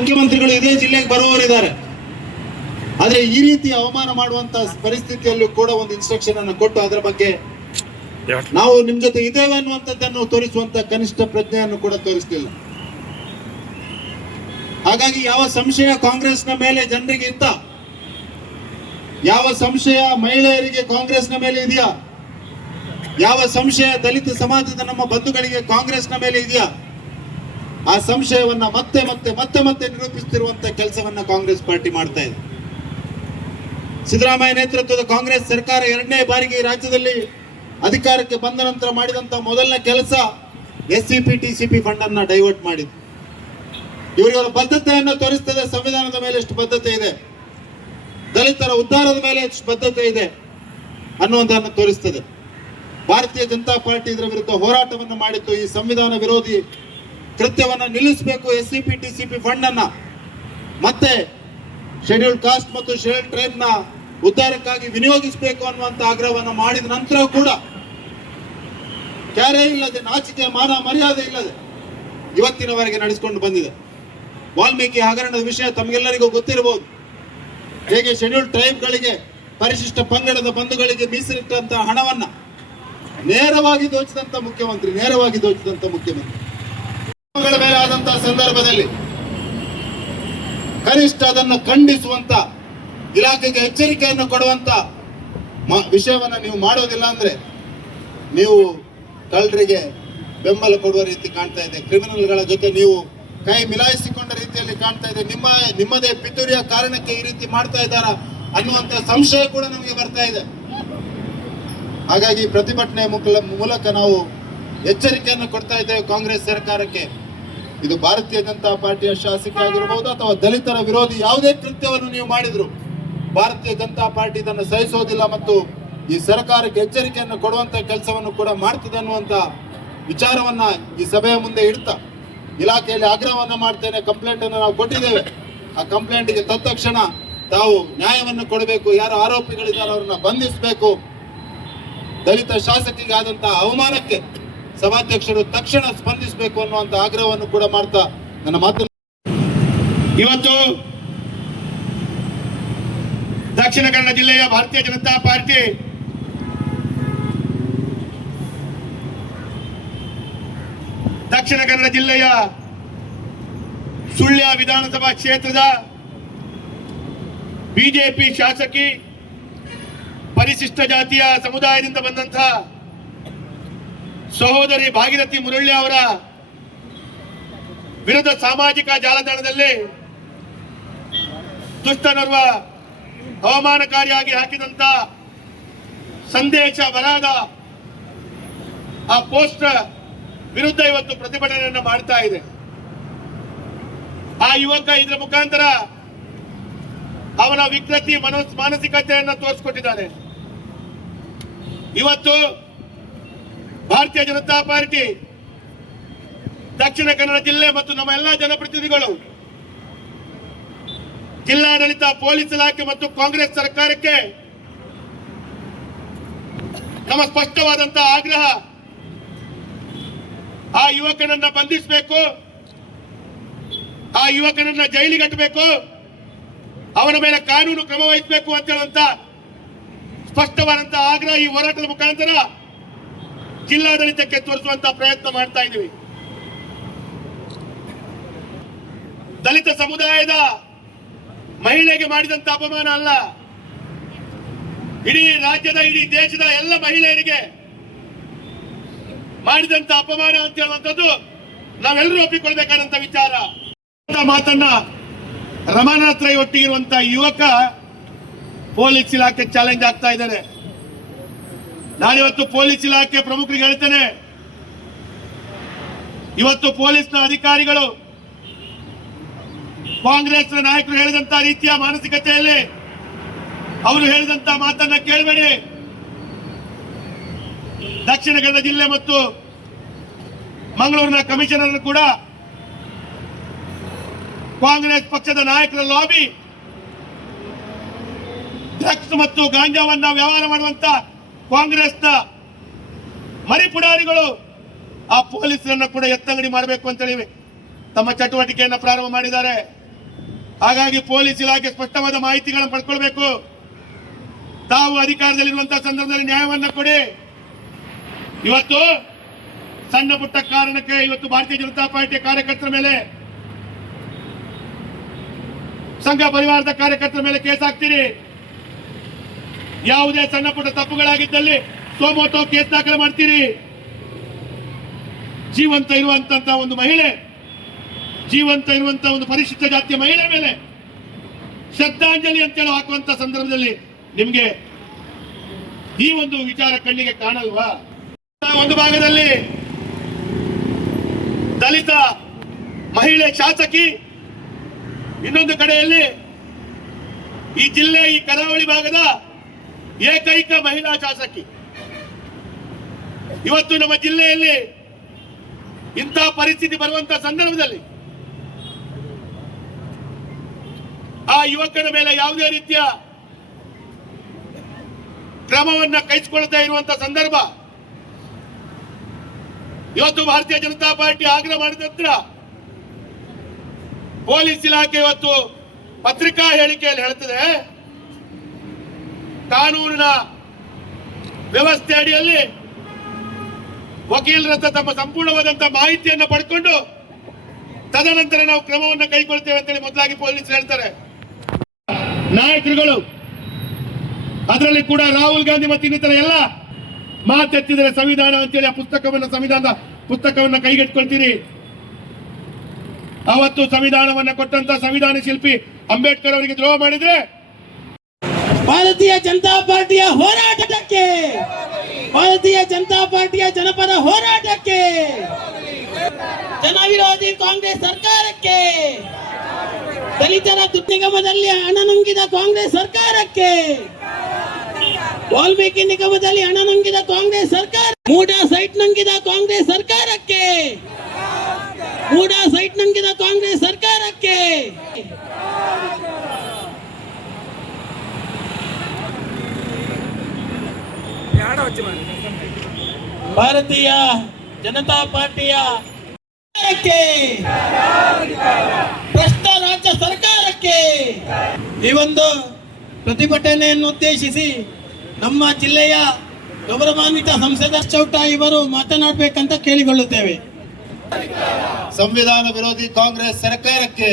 ಮುಖ್ಯಮಂತ್ರಿಗಳು ಇದೇ ಜಿಲ್ಲೆಗೆ ಬರುವವರಿದ್ದಾರೆ. ಆದ್ರೆ ಈ ರೀತಿ ಅವಮಾನ ಮಾಡುವಂತ ಪರಿಸ್ಥಿತಿಯಲ್ಲೂ ಕೂಡ ಒಂದು ಇನ್ಸ್ಟ್ರಕ್ಷನ್ ಅನ್ನು ಕೊಟ್ಟು ಅದರ ಬಗ್ಗೆ ನಾವು ನಿಮ್ ಜೊತೆ ಇದ್ದೇವೆ ಅನ್ನುವಂಥದ್ದನ್ನು ತೋರಿಸುವಂತ ಕನಿಷ್ಠ ಪ್ರಜ್ಞೆಯನ್ನು ಕೂಡ ತೋರಿಸಲಿಲ್ಲ. ಹಾಗಾಗಿ ಯಾವ ಸಂಶಯ ಕಾಂಗ್ರೆಸ್ನ ಮೇಲೆ ಜನರಿಗೆ ಇತ್ತ, ಯಾವ ಸಂಶಯ ಮಹಿಳೆಯರಿಗೆ ಕಾಂಗ್ರೆಸ್ನ ಮೇಲೆ ಇದೆಯಾ, ಯಾವ ಸಂಶಯ ದಲಿತ ಸಮಾಜದ ನಮ್ಮ ಬಂಧುಗಳಿಗೆ ಕಾಂಗ್ರೆಸ್ನ ಮೇಲೆ ಇದೆಯಾ, ಆ ಸಂಶಯವನ್ನ ಮತ್ತೆ ಮತ್ತೆ ಮತ್ತೆ ಮತ್ತೆ ನಿರೂಪಿಸುತ್ತಿರುವಂತ ಕೆಲಸವನ್ನ ಕಾಂಗ್ರೆಸ್ ಪಾರ್ಟಿ ಮಾಡ್ತಾ ಇದೆ. ಸಿದ್ದರಾಮಯ್ಯ ನೇತೃತ್ವದ ಕಾಂಗ್ರೆಸ್ ಸರ್ಕಾರ ಎರಡನೇ ಬಾರಿಗೆ ರಾಜ್ಯದಲ್ಲಿ ಅಧಿಕಾರಕ್ಕೆ ಬಂದ ನಂತರ ಮಾಡಿದಂತ ಮೊದಲನೇ ಕೆಲಸ SCP TCP ಫಂಡ್ ಅನ್ನ ಡೈವರ್ಟ್ ಮಾಡಿದ್ರು. ಇವರಿಗೆ ಬದ್ಧತೆಯನ್ನು ತೋರಿಸ್ತದೆ. ಸಂವಿಧಾನದ ಮೇಲೆ ಎಷ್ಟು ಬದ್ಧತೆ ಇದೆ, ದಲಿತರ ಉದ್ಧಾರದ ಮೇಲೆ ಎಷ್ಟು ಬದ್ಧತೆ ಇದೆ ಅನ್ನುವುದನ್ನು ತೋರಿಸ್ತದೆ. ಭಾರತೀಯ ಜನತಾ ಪಾರ್ಟಿ ಇದರ ವಿರುದ್ಧ ಹೋರಾಟವನ್ನು ಮಾಡಿತ್ತು. ಈ ಸಂವಿಧಾನ ವಿರೋಧಿ ಕೃತ್ಯವನ್ನ ನಿಲ್ಲಿಸಬೇಕು, SCP TCP ಫಂಡ್ ಅನ್ನ ಮತ್ತೆ ಶೆಡ್ಯೂಲ್ಡ್ ಕಾಸ್ಟ್ ಮತ್ತು ಶೆಡ್ಯೂಲ್ಡ್ ಟ್ರೈಬ್ ನ ಉದ್ಧಾರಕ್ಕಾಗಿ ವಿನಿಯೋಗಿಸಬೇಕು ಅನ್ನುವಂತ ಆಗ್ರಹವನ್ನು ಮಾಡಿದ ನಂತರ ಕೂಡ ಕ್ಯಾರೆ ಇಲ್ಲದೆ, ನಾಚಿಕೆ ಮಾನ ಮರ್ಯಾದೆ ಇಲ್ಲದೆ ಇವತ್ತಿನವರೆಗೆ ನಡೆಸಿಕೊಂಡು ಬಂದಿದೆ. ವಾಲ್ಮೀಕಿ ಹಗರಣದ ವಿಷಯ ತಮಗೆಲ್ಲರಿಗೂ ಗೊತ್ತಿರಬಹುದು. ಹೇಗೆ ಶೆಡ್ಯೂಲ್ಡ್ ಟ್ರೈಬ್ಗಳಿಗೆ, ಪರಿಶಿಷ್ಟ ಪಂಗಡದ ಬಂಧುಗಳಿಗೆ ಮೀಸಲಿಟ್ಟಂತ ಹಣವನ್ನ ನೇರವಾಗಿ ದೋಚಿದಂತ ಮುಖ್ಯಮಂತ್ರಿ ಮೇಲೆ ಆದಂತಹ ಸಂದರ್ಭದಲ್ಲಿ ಕನಿಷ್ಠ ಅದನ್ನು ಖಂಡಿಸುವಂತ, ಇಲಾಖೆಗೆ ಎಚ್ಚರಿಕೆಯನ್ನು ಕೊಡುವಂತ ವಿಷಯವನ್ನ ನೀವು ಮಾಡೋದಿಲ್ಲ ಅಂದ್ರೆ ನೀವು ಕಳ್ಳರಿಗೆ ಬೆಂಬಲ ಕೊಡುವ ರೀತಿ ಕಾಣ್ತಾ ಇದೆ. ಕ್ರಿಮಿನಲ್ಗಳ ಜೊತೆ ನೀವು ಕೈ ಮಿಲಾಯಿಸಿಕೊಂಡ ರೀತಿಯಲ್ಲಿ ಕಾಣ್ತಾ ಇದೆ. ನಿಮ್ಮದೇ ಪಿತೂರಿಯ ಕಾರಣಕ್ಕೆ ಈ ರೀತಿ ಮಾಡ್ತಾ ಇದ್ದಾರಾ ಅನ್ನುವಂತ ಸಂಶಯ ಕೂಡ ನಮಗೆ ಬರ್ತಾ ಇದೆ. ಹಾಗಾಗಿ ಪ್ರತಿಭಟನೆ ಮೂಲಕ ನಾವು ಎಚ್ಚರಿಕೆಯನ್ನು ಕೊಡ್ತಾ ಇದ್ದೇವೆ ಕಾಂಗ್ರೆಸ್ ಸರ್ಕಾರಕ್ಕೆ. ಇದು ಭಾರತೀಯ ಜನತಾ ಪಾರ್ಟಿಯ ಶಾಸಕ ಆಗಿರಬಹುದು ಅಥವಾ ದಲಿತರ ವಿರೋಧಿ ಯಾವುದೇ ಕೃತ್ಯವನ್ನು ನೀವು ಮಾಡಿದ್ರು ಭಾರತೀಯ ಜನತಾ ಪಾರ್ಟಿ ಇದನ್ನು ಸಹಿಸೋದಿಲ್ಲ ಮತ್ತು ಈ ಸರ್ಕಾರಕ್ಕೆ ಎಚ್ಚರಿಕೆಯನ್ನು ಕೊಡುವಂತ ಕೆಲಸವನ್ನು ಕೂಡ ಮಾಡ್ತದೆ ಅನ್ನುವಂತ ವಿಚಾರವನ್ನ ಈ ಸಭೆಯ ಮುಂದೆ ಇಡ್ತಾ ಇಲಾಖೆಯಲ್ಲಿ ಆಗ್ರಹವನ್ನ ಮಾಡ್ತೇನೆ. ಕಂಪ್ಲೇಂಟ್ ಅನ್ನು ನಾವು ಕೊಟ್ಟಿದ್ದೇವೆ. ಆ ಕಂಪ್ಲೇಂಟ್ಗೆ ತತ್ಕ್ಷಣ ತಾವು ನ್ಯಾಯವನ್ನು ಕೊಡಬೇಕು. ಯಾರು ಆರೋಪಿಗಳಿದ್ದಾರೆ ಅವರನ್ನ ಬಂಧಿಸಬೇಕು. ದಲಿತ ಶಾಸಕಿಗೆ ಆದಂತಹ ಅವಮಾನಕ್ಕೆ ಸಭಾಧ್ಯಕ್ಷರು ತಕ್ಷಣ ಸ್ಪಂದಿಸಬೇಕು ಅನ್ನುವಂತ ಆಗ್ರಹವನ್ನು ಕೂಡ ಮಾಡ್ತಾ ನನ್ನ ಮಾತನ್ನು ಇವತ್ತು ದಕ್ಷಿಣ ಕನ್ನಡ ಜಿಲ್ಲೆಯ ಭಾರತೀಯ ಜನತಾ ಪಾರ್ಟಿ ದಕ್ಷಿಣ ಕನ್ನಡ ಜಿಲ್ಲೆಯ ಸುಳ್ಯ ವಿಧಾನಸಭಾ ಕ್ಷೇತ್ರದ ಬಿಜೆಪಿ ಶಾಸಕಿ, ಪರಿಶಿಷ್ಟ ಜಾತಿಯ ಸಮುದಾಯದಿಂದ ಬಂದಂತಹ ಸಹೋದರಿ ಭಾಗೀರಥಿ ಮುರಳ್ಳಿ ಅವರ ವಿರುದ್ಧ ಸಾಮಾಜಿಕ ಜಾಲತಾಣದಲ್ಲಿ ದುಷ್ಟನರ್ವ ಅವಮಾನಕಾರಿಯಾಗಿ ಹಾಕಿದಂತ ಸಂದೇಶ ಬರದ ಆ ಪೋಸ್ಟ್ ವಿರುದ್ಧ ಇವತ್ತು ಪ್ರತಿಭಟನೆಯನ್ನು ಮಾಡ್ತಾ ಇದೆ. ಆ ಯುವಕ ಇದರ ಮುಖಾಂತರ ಅವನ ವಿಕೃತಿ ಮಾನಸಿಕತೆಯನ್ನು ತೋರಿಸಿಕೊಟ್ಟಿದ್ದಾನೆ. ಇವತ್ತು ಭಾರತೀಯ ಜನತಾ ಪಾರ್ಟಿ ದಕ್ಷಿಣ ಕನ್ನಡ ಜಿಲ್ಲೆ ಮತ್ತು ನಮ್ಮ ಎಲ್ಲ ಜನಪ್ರತಿನಿಧಿಗಳು ಜಿಲ್ಲಾಡಳಿತ, ಪೊಲೀಸ್ ಇಲಾಖೆ ಮತ್ತು ಕಾಂಗ್ರೆಸ್ ಸರ್ಕಾರಕ್ಕೆ ನಮ್ಮ ಸ್ಪಷ್ಟವಾದಂತಹ ಆಗ್ರಹ, ಆ ಯುವಕನನ್ನ ಬಂಧಿಸಬೇಕು, ಆ ಯುವಕನನ್ನ ಜೈಲಿಗೆ ಕಟ್ಟಬೇಕು, ಅವನ ಮೇಲೆ ಕಾನೂನು ಕ್ರಮ ವಹಿಸಬೇಕು ಅಂತ ಹೇಳುವಂತ ಸ್ಪಷ್ಟವಾದಂತಹ ಆಗ್ರಹ ಈ ಹೋರಾಟದ ಮುಖಾಂತರ ಜಿಲ್ಲಾಡಳಿತಕ್ಕೆ ತೋರಿಸುವಂತಹ ಪ್ರಯತ್ನ ಮಾಡ್ತಾ ಇದ್ದೀವಿ. ದಲಿತ ಸಮುದಾಯದ ಮಹಿಳೆಗೆ ಮಾಡಿದಂತ ಅಪಮಾನ ಅಲ್ಲ, ಇಡೀ ರಾಜ್ಯದ, ಇಡೀ ದೇಶದ ಎಲ್ಲ ಮಹಿಳೆಯರಿಗೆ ಮಾಡಿದಂತ ಅಪಮಾನ ಅಂತ ಹೇಳುವಂಥದ್ದು ನಾವೆಲ್ಲರೂ ಒಪ್ಪಿಕೊಳ್ಬೇಕಾದಂತ ವಿಚಾರ. ಮಾತನ್ನ ರಮಾನಾಥ್ ರೈ ಒಟ್ಟಿಗಿರುವಂತ ಯುವಕ ಪೊಲೀಸ್ ಇಲಾಖೆ ಚಾಲೆಂಜ್ ಆಗ್ತಾ ಇದ್ದಾರೆ. ನಾನಿವತ್ತು ಪೊಲೀಸ್ ಇಲಾಖೆ ಪ್ರಮುಖರಿಗೆ ಹೇಳ್ತೇನೆ, ಇವತ್ತು ಪೊಲೀಸ್ನ ಅಧಿಕಾರಿಗಳು ಕಾಂಗ್ರೆಸ್ ನಾಯಕರು ಹೇಳಿದಂತ ರೀತಿಯ ಮಾನಸಿಕತೆಯಲ್ಲಿ ಅವರು ಹೇಳಿದಂತ ಮಾತನ್ನ ಕೇಳಬೇಡಿ. ದಕ್ಷಿಣ ಕನ್ನಡ ಜಿಲ್ಲೆ ಮತ್ತು ಮಂಗಳೂರಿನ ಕಮಿಷನರ್ ಕೂಡ ಕಾಂಗ್ರೆಸ್ ಪಕ್ಷದ ನಾಯಕರ ಲಾಬಿ ಡ್ರಗ್ಸ್ ಮತ್ತು ಗಾಂಜಾವನ್ನ ವ್ಯವಹಾರ ಮಾಡುವಂತ ಕಾಂಗ್ರೆಸ್ನ ಮರಿಪುಡಾರಿಗಳು ಆ ಪೊಲೀಸರನ್ನ ಕೂಡ ಎತ್ತಂಗಡಿ ಮಾಡಬೇಕು ಅಂತ ಹೇಳಿ ತಮ್ಮ ಚಟುವಟಿಕೆಯನ್ನು ಪ್ರಾರಂಭ ಮಾಡಿದ್ದಾರೆ. ಹಾಗಾಗಿ ಪೊಲೀಸ್ ಇಲಾಖೆ ಸ್ಪಷ್ಟವಾದ ಮಾಹಿತಿಗಳನ್ನು ಪಡ್ಕೊಳ್ಬೇಕು. ತಾವು ಅಧಿಕಾರದಲ್ಲಿರುವಂತಹ ಸಂದರ್ಭದಲ್ಲಿ ನ್ಯಾಯವನ್ನ ಕೊಡಿ. ಇವತ್ತು ಸಣ್ಣ ಪುಟ್ಟ ಕಾರಣಕ್ಕೆ ಇವತ್ತು ಭಾರತೀಯ ಜನತಾ ಪಾರ್ಟಿಯ ಕಾರ್ಯಕರ್ತರ ಮೇಲೆ, ಸಂಘ ಪರಿವಾರದ ಕಾರ್ಯಕರ್ತರ ಮೇಲೆ ಕೇಸ್ ಹಾಕ್ತೀರಿ. ಯಾವುದೇ ಸಣ್ಣ ಪುಟ್ಟ ತಪ್ಪುಗಳಾಗಿದ್ದಲ್ಲಿ ಸೋಮೋಟೋ ಕೇಸ್ ದಾಖಲೆ ಮಾಡ್ತೀರಿ. ಜೀವಂತ ಇರುವಂತ ಒಂದು ಮಹಿಳೆ, ಜೀವಂತ ಇರುವಂತಹ ಒಂದು ಪರಿಶಿಷ್ಟ ಜಾತಿಯ ಮಹಿಳೆ ಮೇಲೆ ಶ್ರದ್ಧಾಂಜಲಿ ಅಂತೇಳಿ ಹಾಕುವಂತ ಸಂದರ್ಭದಲ್ಲಿ ನಿಮ್ಗೆ ಈ ಒಂದು ವಿಚಾರ ಕಣ್ಣಿಗೆ ಕಾಣಲ್ವಾ? ಒಂದು ಭಾಗದಲ್ಲಿ ದಲಿತ ಮಹಿಳೆ ಶಾಸಕಿ, ಇನ್ನೊಂದು ಕಡೆಯಲ್ಲಿ ಈ ಜಿಲ್ಲೆ, ಈ ಕರಾವಳಿ ಭಾಗದ ಏಕೈಕ ಮಹಿಳಾ ಶಾಸಕಿ. ಇವತ್ತು ನಮ್ಮ ಜಿಲ್ಲೆಯಲ್ಲಿ ಇಂತಹ ಪರಿಸ್ಥಿತಿ ಬರುವಂತಹ ಸಂದರ್ಭದಲ್ಲಿ ಆ ಯುವಕನ ಮೇಲೆ ಯಾವುದೇ ರೀತಿಯ ಕ್ರಮವನ್ನ ಕೈಗೊಳ್ಳದೇ ಇರುವಂತಹ ಸಂದರ್ಭ. ಇವತ್ತು ಭಾರತೀಯ ಜನತಾ ಪಾರ್ಟಿ ಆಗ್ರಹ ಮಾಡಿದ ನಂತರ ಪೊಲೀಸ್ ಇಲಾಖೆ ಇವತ್ತು ಪತ್ರಿಕಾ ಹೇಳಿಕೆಯಲ್ಲಿ ಹೇಳ್ತದೆ, ಕಾನೂನಿನ ವ್ಯವಸ್ಥೆ ಅಡಿಯಲ್ಲಿ ವಕೀಲರ ಹತ್ರ ತಮ್ಮ ಸಂಪೂರ್ಣವಾದಂತಹ ಮಾಹಿತಿಯನ್ನು ಪಡ್ಕೊಂಡು ತದನಂತರ ನಾವು ಕ್ರಮವನ್ನು ಕೈಗೊಳ್ತೇವೆ ಅಂತೇಳಿ ಮೊದಲಾಗಿ ಪೊಲೀಸರು ಹೇಳ್ತಾರೆ. ನಾಯಕರುಗಳು, ಅದರಲ್ಲಿ ಕೂಡ ರಾಹುಲ್ ಗಾಂಧಿ ಮತ್ತು ಇನ್ನಿತರ ಎಲ್ಲ ಮಾತೆತ್ತಿದರೆ ಸಂವಿಧಾನ ಅಂತೇಳಿ ಆ ಪುಸ್ತಕವನ್ನು, ಸಂವಿಧಾನದ ಪುಸ್ತಕವನ್ನು ಕೈಗೆಟ್ಕೊಳ್ತೀರಿ. ಅವತ್ತು ಸಂವಿಧಾನವನ್ನ ಕೊಟ್ಟಂತ ಸಂವಿಧಾನ ಶಿಲ್ಪಿ ಅಂಬೇಡ್ಕರ್ ಅವರಿಗೆ ದ್ರೋಹ ಮಾಡಿದ್ರೆ ಭಾರತೀಯ ಜನತಾ ಪಾರ್ಟಿಯ ಹೋರಾಟಕ್ಕೆ, ಭಾರತೀಯ ಜನತಾ ಪಾರ್ಟಿಯ ಜನಪರ ಹೋರಾಟಕ್ಕೆ, ಜನವಿರೋಧಿ ಕಾಂಗ್ರೆಸ್ ಸರ್ಕಾರಕ್ಕೆ, ದಲಿತರ ನಿಗಮದಲ್ಲಿ ಹಣ ನುಂಗಿದ ಕಾಂಗ್ರೆಸ್ ಸರ್ಕಾರಕ್ಕೆ, ವಾಲ್ಮೀಕಿ ನಿಗಮದಲ್ಲಿ ಹಣ ನುಂಗಿದ ಕಾಂಗ್ರೆಸ್ ಸರ್ಕಾರ, ಮೂಡಾ ಸೈಟ್ ನುಂಗಿದ ಕಾಂಗ್ರೆಸ್ ಸರ್ಕಾರಕ್ಕೆ, ಮೂಡಾ ಸೈಟ್ ನುಂಗಿದ ಕಾಂಗ್ರೆಸ್ ಸರ್ಕಾರಕ್ಕೆ. ಭಾರತೀಯ ಜನತಾ ಪಾರ್ಟಿಯ ಸರ್ಕಾರಕ್ಕೆ, ಭ್ರಷ್ಟ ರಾಜ್ಯ ಸರ್ಕಾರಕ್ಕೆ. ಈ ಒಂದು ಪ್ರತಿಭಟನೆಯನ್ನು ಉದ್ದೇಶಿಸಿ ನಮ್ಮ ಜಿಲ್ಲೆಯ ಗೌರವಾನ್ವಿತ ಸಂಸದ ಚೌಟ ಇವರು ಮಾತನಾಡಬೇಕಂತ ಕೇಳಿಕೊಳ್ಳುತ್ತೇವೆ. ಸಂವಿಧಾನ ವಿರೋಧಿ ಕಾಂಗ್ರೆಸ್ ಸರ್ಕಾರಕ್ಕೆ